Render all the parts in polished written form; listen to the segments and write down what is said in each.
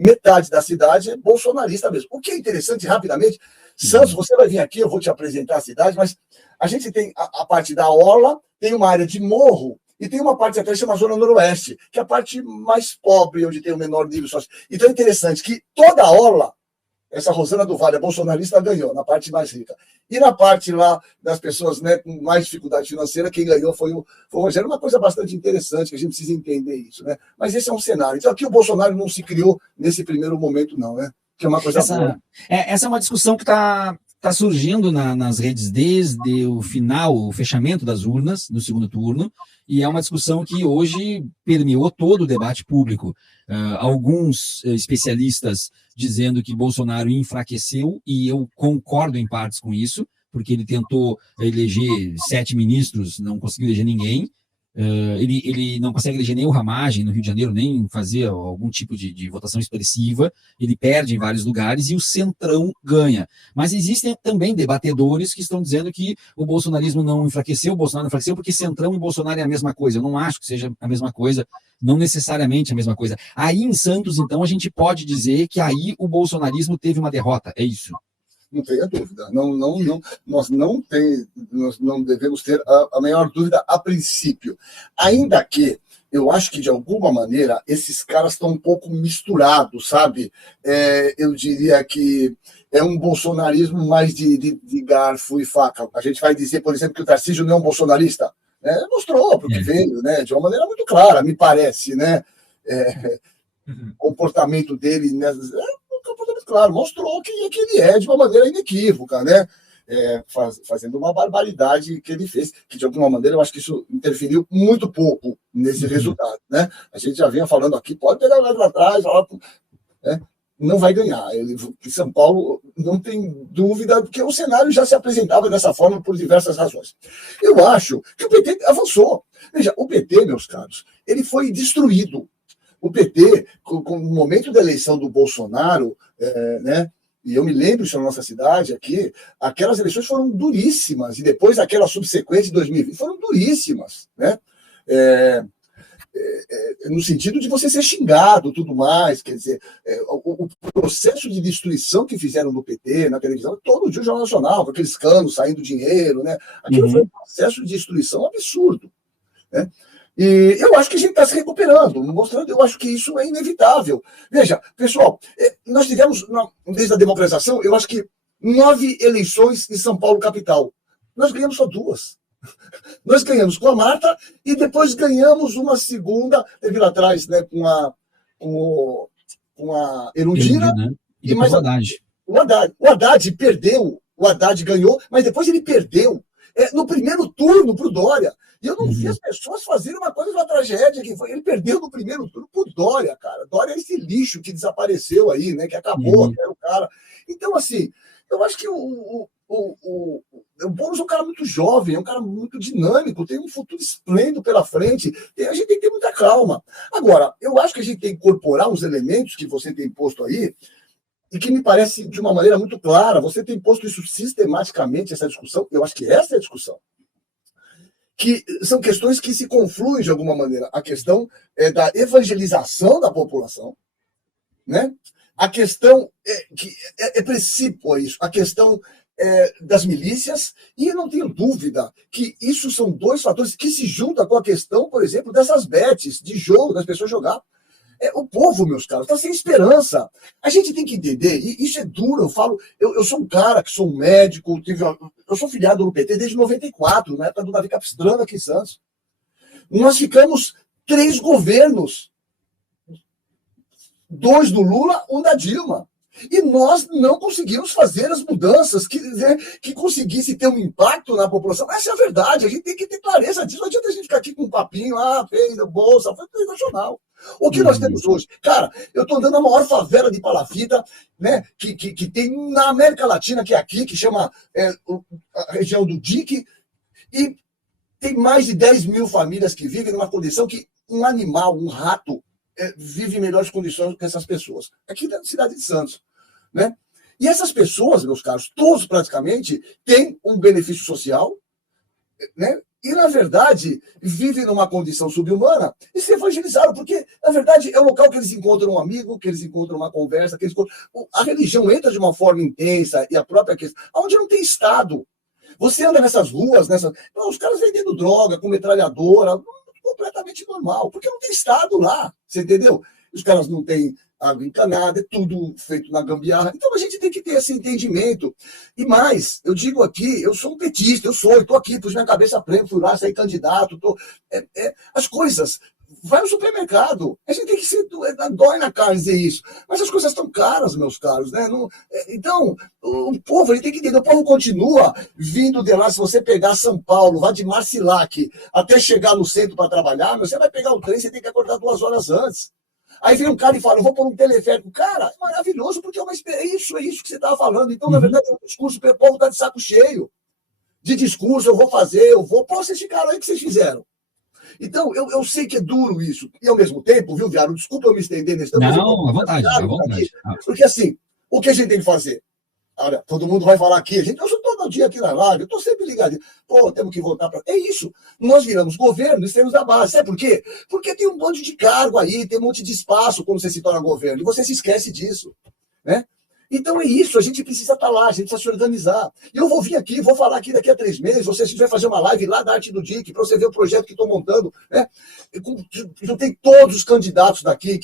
metade da cidade é bolsonarista mesmo. O que é interessante, rapidamente, Santos, você vai vir aqui, eu vou te apresentar a cidade, mas a gente tem a parte da orla, tem uma área de morro, e tem uma parte até que chama Zona Noroeste, que é a parte mais pobre, onde tem o menor nível social. Então é interessante que toda a orla, essa Rosana do Vale, a bolsonarista, ganhou, na parte mais rica. E na parte lá das pessoas, né, com mais dificuldade financeira, quem ganhou foi o Rogério. Uma coisa bastante interessante, que a gente precisa entender isso, né? Mas esse é um cenário. Então aqui o Bolsonaro não se criou nesse primeiro momento, não, né? Que é uma coisa boa. Essa é uma discussão que está surgindo nas redes desde o final, o fechamento das urnas do segundo turno, e é uma discussão que hoje permeou todo o debate público. Alguns especialistas dizendo que Bolsonaro enfraqueceu, e eu concordo em partes com isso, porque ele tentou eleger 7 ministros, não conseguiu eleger ninguém. Ele não consegue eleger nem o Ramagem no Rio de Janeiro, nem fazer algum tipo de votação expressiva, ele perde em vários lugares e o Centrão ganha. Mas existem também debatedores que estão dizendo que o bolsonarismo não enfraqueceu, o Bolsonaro não enfraqueceu porque Centrão e Bolsonaro é a mesma coisa. Eu não acho que seja a mesma coisa, não necessariamente a mesma coisa. Aí em Santos, então, a gente pode dizer que aí o bolsonarismo teve uma derrota, é isso? Não tenha dúvida. Nós não devemos ter a menor dúvida a princípio. Ainda que eu acho que, de alguma maneira, esses caras estão um pouco misturados, sabe? Eu diria que é um bolsonarismo mais de garfo e faca. A gente vai dizer, por exemplo, que o Tarcísio não é um bolsonarista. Mostrou porque veio, né? De uma maneira muito clara, me parece, né? O comportamento dele, né? Comportamento claro, mostrou que ele é de uma maneira inequívoca, né? Fazendo uma barbaridade que ele fez, que de alguma maneira eu acho que isso interferiu muito pouco nesse resultado, né? A gente já vinha falando aqui, pode pegar lá atrás, né? Não vai ganhar. Em São Paulo não tem dúvida, porque o cenário já se apresentava dessa forma por diversas razões. Eu acho que o PT avançou. Veja, o PT, meus caros, ele foi destruído. O PT, com o momento da eleição do Bolsonaro, né? E eu me lembro isso na nossa cidade aqui, aquelas eleições foram duríssimas, e depois aquelas subsequentes de 2020 foram duríssimas, né? No sentido de você ser xingado, tudo mais, quer dizer, o processo de destruição que fizeram no PT, na televisão, todo dia o Jornal Nacional, com aqueles canos saindo dinheiro, né? Aquilo foi um processo de destruição absurdo, né? E eu acho que a gente está se recuperando, mostrando, eu acho que isso é inevitável. Veja, pessoal, nós tivemos, desde a democratização, eu acho que 9 eleições em São Paulo, capital. Nós ganhamos só 2. Nós ganhamos com a Marta e depois ganhamos uma segunda, teve lá atrás, né, com a Erundina. E mais o Haddad perdeu, o Haddad ganhou, mas depois ele perdeu. No primeiro turno para o Dória. E eu não vi as pessoas fazerem uma coisa, uma tragédia que foi. Ele perdeu no primeiro turno para o Dória, cara. Dória é esse lixo que desapareceu aí, né? Que acabou, que era o cara. Então, assim, eu acho que o Boulos é um cara muito jovem, é um cara muito dinâmico, tem um futuro esplêndido pela frente. A gente tem que ter muita calma. Agora, eu acho que a gente tem que incorporar uns elementos que você tem posto aí, e que me parece de uma maneira muito clara, você tem posto isso sistematicamente, essa discussão, eu acho que essa é a discussão, que são questões que se confluem de alguma maneira. A questão da evangelização da população, né? A questão que precípua isso, a questão das milícias, e eu não tenho dúvida que isso são 2 fatores que se juntam com a questão, por exemplo, dessas bets de jogo, das pessoas jogar. O povo, meus caros, está sem esperança. A gente tem que entender, e isso é duro, eu falo, eu sou um cara que sou um médico, eu sou filiado no PT desde 94, na época do Davi Capistrano aqui em Santos. Nós ficamos 3 governos, 2 do Lula, 1 da Dilma. E nós não conseguimos fazer as mudanças que conseguisse ter um impacto na população. Essa é a verdade, a gente tem que ter clareza disso. Não adianta a gente ficar aqui com um papinho, fez a bolsa, foi sensacional. O que nós temos hoje? Cara, eu estou andando na maior favela de Palafita, né, que tem na América Latina, que é aqui, que chama a região do Dique, e tem mais de 10 mil famílias que vivem numa condição que um animal, um rato, vive em melhores condições que essas pessoas. Aqui na cidade de Santos, né? E essas pessoas, meus caros, todos praticamente têm um benefício social, né? e, na verdade, vivem numa condição subhumana e se evangelizaram, porque, na verdade, é o local que eles encontram um amigo, que eles encontram uma conversa, que eles encontram... A religião entra de uma forma intensa e a própria questão, onde não tem Estado. Você anda nessas ruas, os caras vendendo droga com metralhadora, completamente normal, porque não tem Estado lá, você entendeu? Os caras não têm água encanada, é tudo feito na gambiarra. Então a gente tem que ter esse entendimento. E mais, eu digo aqui, eu sou um petista, eu estou aqui, pus minha cabeça preta, fui lá, saí candidato, as coisas. Vai no supermercado, a gente tem que ser, dói na cara dizer isso, mas as coisas estão caras, meus caros, né? Então, o povo, ele tem que entender, o povo continua vindo de lá, se você pegar São Paulo, vai de Marcilac até chegar no centro para trabalhar, você vai pegar o trem, você tem que acordar 2 horas antes. Aí vem um cara e fala, eu vou pôr um teleférico. Cara, é maravilhoso, porque é isso que você estava falando. Então, na verdade, é um discurso, o povo está de saco cheio de discurso, eu vou fazer, pô, vocês ficaram aí, o que vocês fizeram? Então, eu sei que é duro isso. E, ao mesmo tempo, viu, Viário, desculpa eu me estender nesse tempo. Não, à vontade, à vontade. Porque, assim, o que a gente tem que fazer? Olha, todo mundo vai falar aqui, eu sou todo dia aqui na live, eu estou sempre ligado. Pô, temos que voltar para... É isso. Nós viramos governo e temos a base. Sabe por quê? Porque tem um monte de cargo aí, tem um monte de espaço quando você se torna governo. E você se esquece disso, né? Então é isso, a gente precisa estar lá, a gente precisa se organizar. E eu vou vir aqui, vou falar aqui daqui a 3 meses, a gente vai fazer uma live lá da Arte do DIC, para você ver o projeto que estou montando, né? Eu tenho todos os candidatos daqui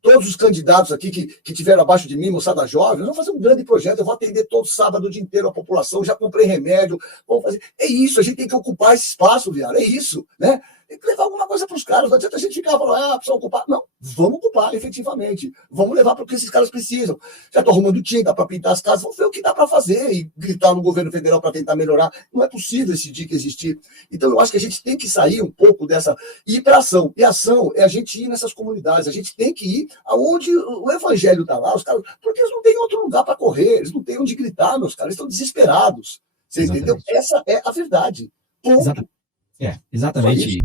todos os candidatos aqui que tiveram abaixo de mim, moçada jovem, nós vamos fazer um grande projeto, eu vou atender todo sábado o dia inteiro a população, já comprei remédio, vamos fazer. É isso, a gente tem que ocupar esse espaço, viado, é isso, né? Tem que levar alguma coisa para os caras, não adianta a gente ficar falando, precisa ocupar. Não, vamos ocupar, efetivamente. Vamos levar para o que esses caras precisam. Já estou arrumando tinta para pintar as casas, vamos ver o que dá para fazer e gritar no governo federal para tentar melhorar. Não é possível esse DIC existir. Então, eu acho que a gente tem que sair um pouco dessa e ir para ação. E ação é a gente ir nessas comunidades, a gente tem que ir aonde o evangelho está lá, os caras, porque eles não têm outro lugar para correr, eles não têm onde gritar, meus caras, eles estão desesperados. Você entendeu? Essa é a verdade. Ponto. Exatamente.